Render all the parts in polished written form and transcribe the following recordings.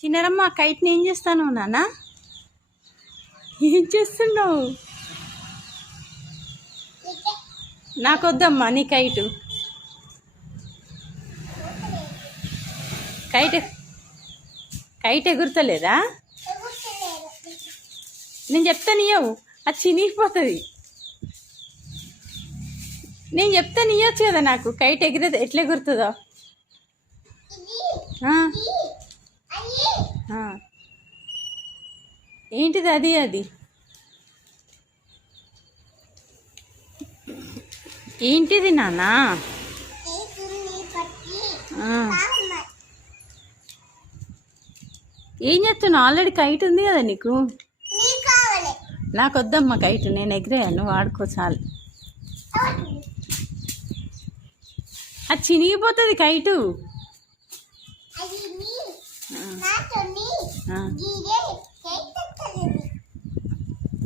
చిన్నరమ్మ కైట్ని ఏం చేస్తాను నాన్న? ఏం చేస్తున్నావు? నాకొద్దమ్మా నీ కైటు. కైట్ ఎగురుతలేదా? నేను చెప్తాను ఇయ్యవు, అది చినిగిపోతుంది. నేను చెప్తాను ఇయ్యొచ్చు కదా నాకు. కైట్ ఎట్లా ఎగురుతుందో. ఏంటిది అది? అది ఏంటిది నాన్న? ఏం చేస్తున్నావు? ఆల్రెడీ కైట్ ఉంది కదా నీకు. నాకు వద్దమ్మా కైట్, నేను ఎగిరేయాను, వాడుకో చాలు. అది చినిగిపోతుంది కైటు.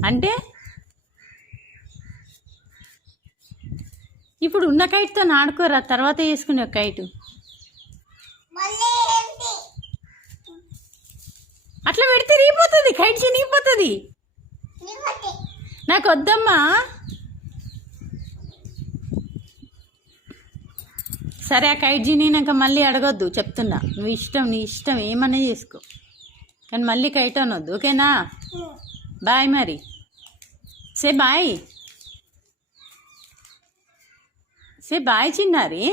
అంటే ఇప్పుడు ఉన్న కైట్తో ఆడుకోరా, తర్వాత వేసుకునే ఒక కైటు. అట్లా పెడితే రీపోతుంది కైట్, చినిగిపోతుంది. నాకు వద్దమ్మా. సరే, ఆ కైట్ చినిగినాక మళ్ళీ అడగొద్దు, చెప్తున్నా. నువ్వు ఇష్టం, నీ ఇష్టం, ఏమన్నా చేసుకో, కానీ మళ్ళీ కైట్ అనొద్దు, ఓకేనా? బాయ్ మరి. Say bye. సే బాయ్ చిన్నారి.